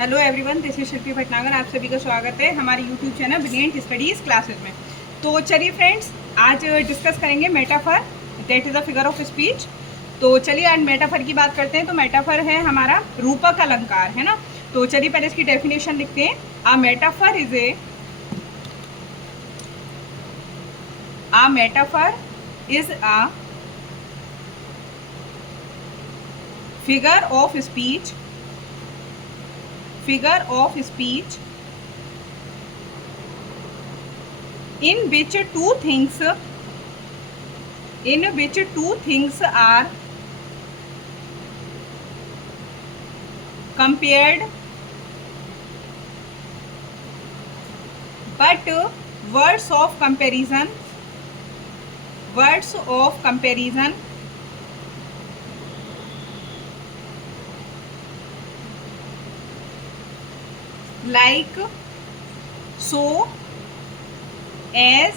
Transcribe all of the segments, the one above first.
Hello everyone, this is शिल्पी भटनागर। आप सभी का स्वागत है हमारे YouTube channel brilliant studies classes में। तो चलिए फ्रेंड्स, आज डिस्कस करेंगे metaphor, that is a figure of speech. तो चलिए आज मेटाफर की बात करते हैं। तो मेटाफर है हमारा रूपक अलंकार, है ना। तो चलिए पहले इसकी डेफिनेशन लिखते हैं। A metaphor is a figure of speech in which two things are compared, but words of comparison like so as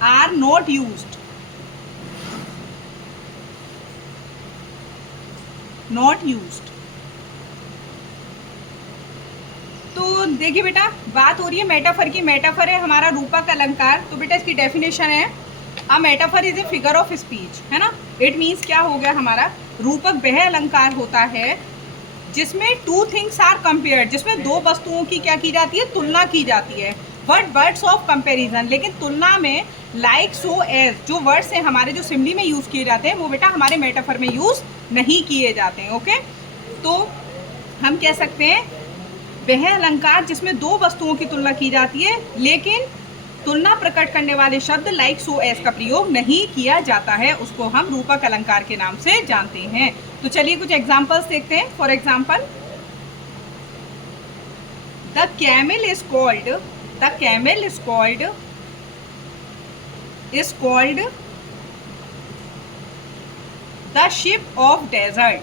are not used. तो देखिए बेटा, बात हो रही है मेटाफर की। मेटाफर है हमारा रूपक अलंकार। तो बेटा इसकी डेफिनेशन है, a metaphor is a figure of speech, है ना। इट मीन्स क्या हो गया हमारा, रूपक वह अलंकार होता है जिसमें टू थिंग्स आर कंपेयर्ड, जिसमें दो वस्तुओं की क्या की जाती है, तुलना की जाती है। बट वर्ड्स ऑफ कंपैरिजन, लेकिन तुलना में लाइक सो एज जो वर्ड्स हैं हमारे, जो सिम्बली में यूज़ किए जाते हैं, वो बेटा हमारे मेटाफर में यूज़ नहीं किए जाते हैं। ओके, तो हम कह सकते हैं वह अलंकार जिसमें दो वस्तुओं की तुलना की जाती है, लेकिन तुलना प्रकट करने वाले शब्द लाइक सो एज का प्रयोग नहीं किया जाता है, उसको हम रूपक अलंकार के नाम से जानते हैं। तो चलिए कुछ एग्जांपल्स देखते हैं। For example, the camel is called the ship of desert.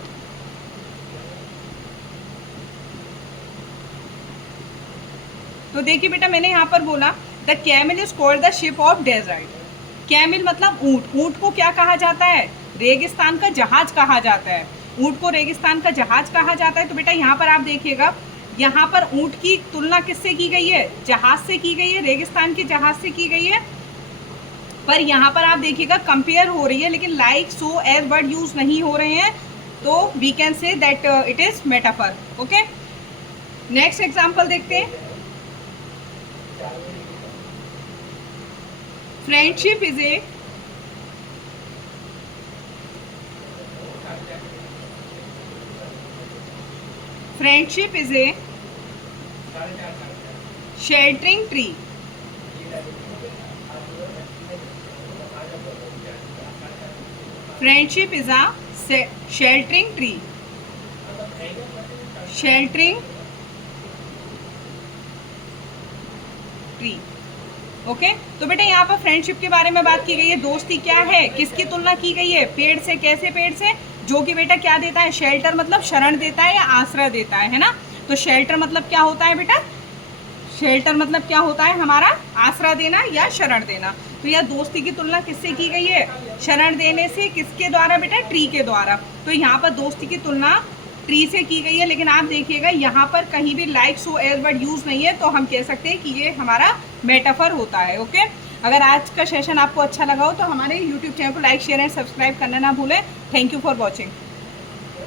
तो देखिए बेटा, मैंने यहाँ पर बोला the camel is called the ship of desert. Camel मतलब ऊंट। ऊंट को क्या कहा जाता है, रेगिस्तान का जहाज कहा जाता है। ऊंट को रेगिस्तान का जहाज कहा जाता है। तो बेटा यहाँ पर आप देखिएगा, यहाँ पर ऊंट की तुलना किससे की गई है, जहाज से की गई है, रेगिस्तान के जहाज से की गई है। पर यहाँ पर आप देखिएगा कंपेयर हो रही है, लेकिन like so as word use नहीं हो रहे हैं। तो we can say that it is metaphor. Okay, next example देखते हैं। Friendship is a sheltering tree. Friendship is a sheltering tree. Okay, तो बेटा यहाँ पर फ्रेंडशिप के बारे में बात की गई है। दोस्ती क्या है, किसकी तुलना की गई है, पेड़ से। कैसे पेड़ से, जो कि बेटा क्या देता है, शेल्टर मतलब शरण देता है या आश्रय देता है ना। तो शेल्टर मतलब क्या होता है बेटा, शेल्टर मतलब क्या होता है हमारा, आश्रय देना या शरण देना। तो यह दोस्ती की तुलना किससे की गई है, शरण देने से। किसके द्वारा बेटा, ट्री के द्वारा। तो यहाँ पर दोस्ती की तुलना ट्री से की गई है, लेकिन आप देखिएगा यहाँ पर कहीं भी like so as word use नहीं है। तो हम कह सकते हैं कि ये हमारा मेटाफर होता है। ओके, अगर आज का सेशन आपको अच्छा लगा हो तो हमारे यूट्यूब चैनल को लाइक, शेयर एंड सब्सक्राइब करना ना भूलें। Thank you for watching.